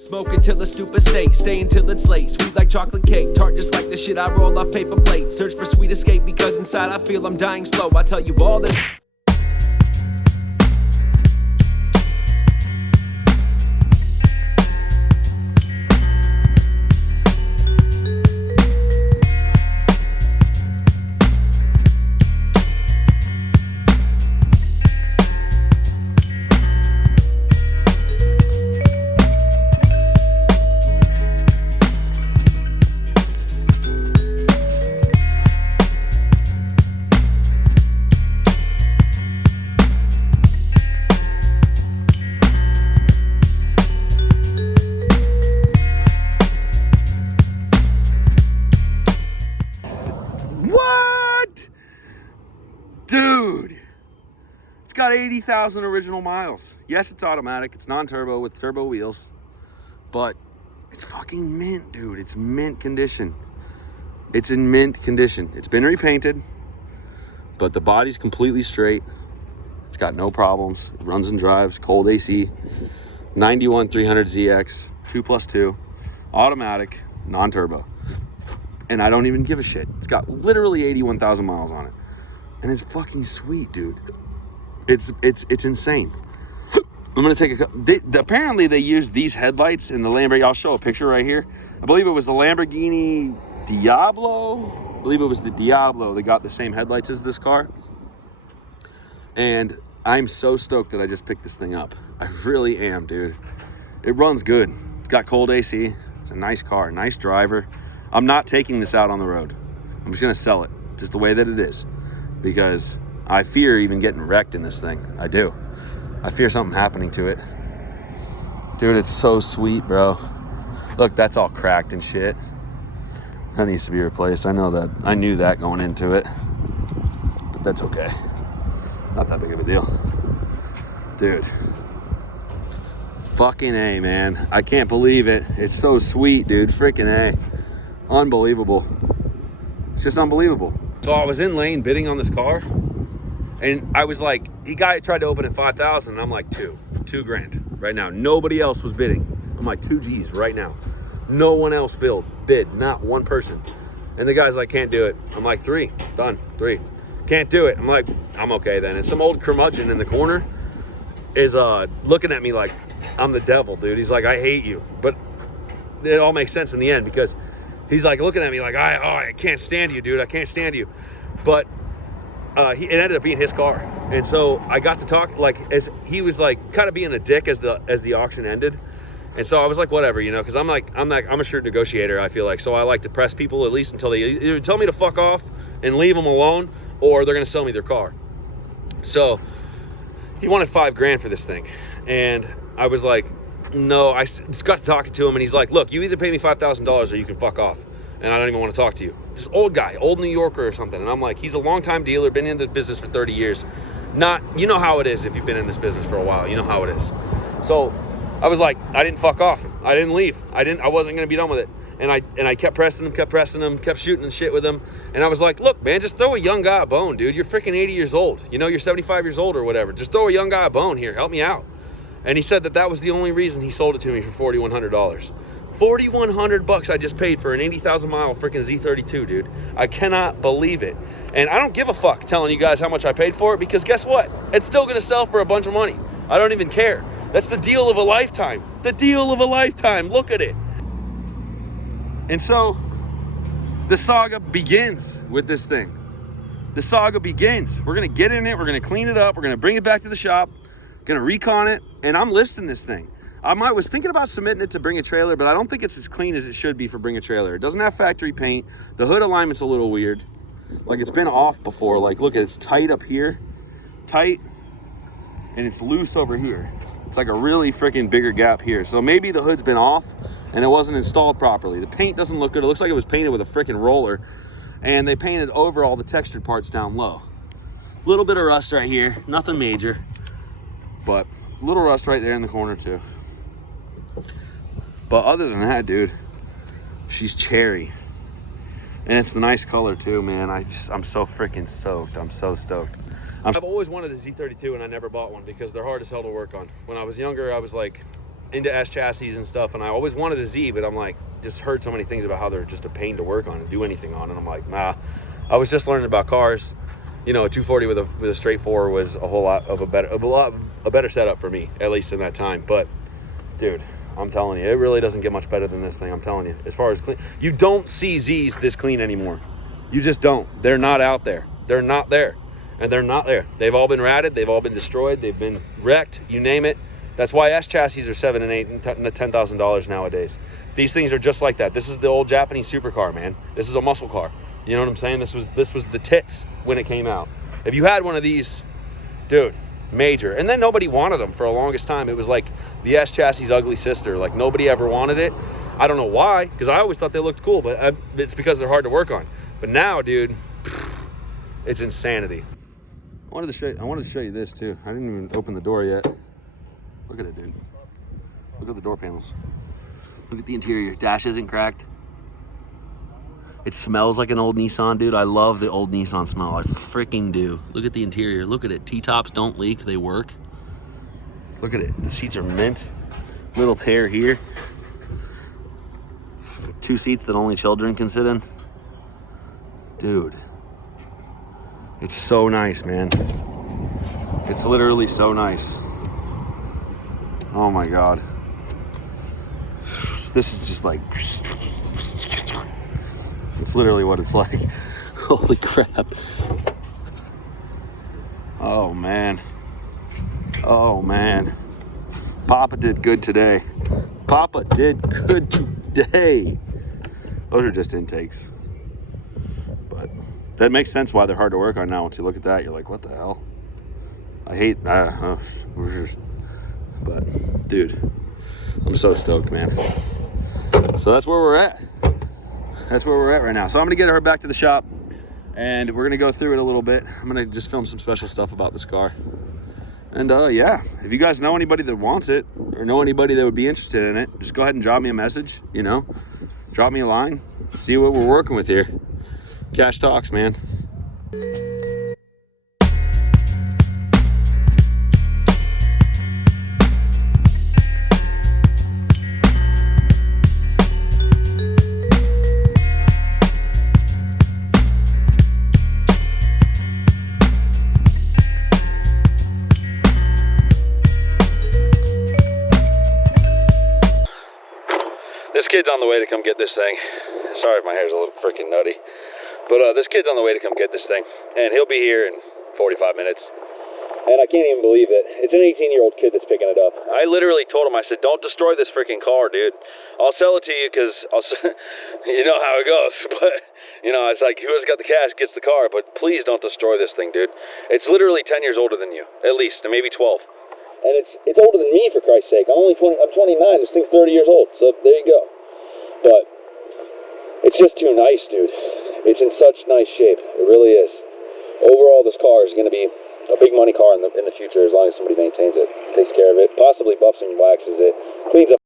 Smoke until a stupid state, stay until it's late. Sweet like chocolate cake, tart just like the shit I roll off paper plates. Search for sweet escape because inside I feel I'm dying slow. I tell you all that. What? Dude, it's got 80,000 original miles. Yes, it's automatic. It's non-turbo with turbo wheels, but it's fucking mint, dude. It's mint condition. It's in mint condition. It's been repainted, but the body's completely straight. It's got no problems. It runs and drives, cold AC, 91 300ZX, 2+2, automatic, non-turbo. And I don't even give a shit. It's got literally 81,000 miles on it. And it's fucking sweet, dude. It's insane. I'm gonna take apparently they used these headlights in the Lamborghini. I'll show a picture right here. I believe it was the Lamborghini Diablo. I believe it was the Diablo that got the same headlights as this car. And I'm so stoked that I just picked this thing up. I really am, dude. It runs good. It's got cold AC. It's a nice car, nice driver. I'm not taking this out on the road. I'm just gonna sell it just the way that it is, because I fear even getting wrecked in this thing. I do. I fear something happening to it. Dude, it's so sweet, bro. Look, that's all cracked and shit. That needs to be replaced. I know that. I knew that going into it, but that's okay. Not that big of a deal. Dude. Fucking A, man. I can't believe it. It's so sweet, dude. Freaking A. Unbelievable. It's just unbelievable. So I was in lane bidding on this car, and I was like, the guy tried to open at 5,000, and I'm like, two grand right now. Nobody else was bidding. I'm like, 2 G's right now. No one else bid, not one person. And the guy's like, can't do it. I'm like, 3, done, 3. Can't do it. I'm like, I'm okay then. And some old curmudgeon in the corner is looking at me like I'm the devil, dude. He's like, I hate you. But it all makes sense in the end, because he's like looking at me like, I can't stand you, dude. I can't stand you. But it ended up being his car. And so I got to talk, like, as he was like kind of being a dick as the auction ended. And so I was like, whatever, you know, because I'm a shrewd negotiator, I feel like. So I like to press people at least until they either tell me to fuck off and leave them alone, or they're going to sell me their car. So he wanted $5 grand for this thing. And I was like, no, I just got to talking to him, and he's like, look, you either pay me $5,000 or you can fuck off, and I don't even want to talk to you. This old guy, old New Yorker or something. And I'm like, he's a longtime dealer, been in the business for 30 years. You know how it is if you've been in this business for a while. You know how it is. So I was like, I didn't fuck off. I didn't leave. I wasn't going to be done with it. And I kept pressing him, kept shooting the shit with him. And I was like, look, man, just throw a young guy a bone, dude. You're freaking 80 years old. You know, you're 75 years old or whatever. Just throw a young guy a bone here. Help me out. And he said that was the only reason he sold it to me for $4,100. $4,100 I just paid for an 80,000 mile freaking Z32, dude. I cannot believe it. And I don't give a fuck telling you guys how much I paid for it, because guess what? It's still gonna sell for a bunch of money. I don't even care. That's the deal of a lifetime. The deal of a lifetime. Look at it. And so the saga begins with this thing. The saga begins. We're gonna get in it. We're gonna clean it up. We're gonna bring it back to the shop. Gonna recon it, and I'm listing this thing. I was thinking about submitting it to Bring a Trailer, but I don't think it's as clean as it should be for Bring a Trailer. It doesn't have factory paint. The hood alignment's a little weird. Like, it's been off before. Like, look, it's tight up here, tight, and it's loose over here. It's like a really freaking bigger gap here. So maybe the hood's been off and it wasn't installed properly. The paint doesn't look good. It looks like it was painted with a freaking roller, and they painted over all the textured parts down low. A little bit of rust right here, nothing major, but a little rust right there in the corner too. But other than that, dude, she's cherry. And it's the nice color too, man. I'm so freaking stoked. I'm so stoked. I've always wanted a Z32 and I never bought one because they're hard as hell to work on. When I was younger, I was like, into S chassis and stuff, and I always wanted a Z, but I'm like, just heard so many things about how they're just a pain to work on and do anything on, and I'm like, nah. I was just learning about cars. You know, a 240 with a straight four was a whole lot of a better setup for me, at least in that time. But dude, I'm telling you, it really doesn't get much better than this thing. I'm telling you, as far as clean, you don't see Z's this clean anymore. You just don't. They're not out there. They're not there, and they're not there. They've all been ratted. They've all been destroyed. They've been wrecked. You name it. That's why S chassis are $7,000 and $10,000 nowadays. These things are just like that. This is the old Japanese supercar, man. This is a muscle car. You know what I'm saying? This was the tits when it came out. If you had one of these, dude, major. And then nobody wanted them for the longest time. It was like the S chassis' ugly sister. Like nobody ever wanted it. I don't know why, because I always thought they looked cool, but it's because they're hard to work on. But now, dude, it's insanity. I wanted to show you this too. I didn't even open the door yet. Look at it, dude. Look at the door panels. Look at the interior. Dash isn't cracked. It smells like an old Nissan, dude. I love the old Nissan smell. I freaking do. Look at the interior. Look at it. T-tops don't leak. They work. Look at it. The seats are mint. Little tear here. 2 seats that only children can sit in. Dude. It's so nice, man. It's literally so nice. Oh my God. This is just like, it's literally what it's like. Holy crap. Oh man. Oh man. Papa did good today. Papa did good today. Those are just intakes. But that makes sense why they're hard to work on now. Once you look at that, you're like, what the hell? But dude, I'm so stoked, man. So that's where we're at. That's where we're at right now. So I'm gonna get her back to the shop and we're gonna go through it a little bit. I'm gonna just film some special stuff about this car. And yeah, if you guys know anybody that wants it or know anybody that would be interested in it, just go ahead and drop me a message, you know, drop me a line, see what we're working with here. Cash talks, man. This kid's on the way to come get this thing. Sorry if my hair's a little freaking nutty. But this kid's on the way to come get this thing. And he'll be here in 45 minutes. And I can't even believe it. It's an 18-year-old kid that's picking it up. I literally told him, I said, don't destroy this freaking car, dude. I'll sell it to you because you know how it goes. But, you know, it's like, whoever's got the cash gets the car. But please don't destroy this thing, dude. It's literally 10 years older than you, at least, and maybe 12. And it's older than me, for Christ's sake. I'm 29. This thing's 30 years old. So there you go. But it's just too nice, dude. It's in such nice shape. It really is. Overall, this car is going to be a big money car in the future as long as somebody maintains it, takes care of it, possibly buffs and waxes it, cleans up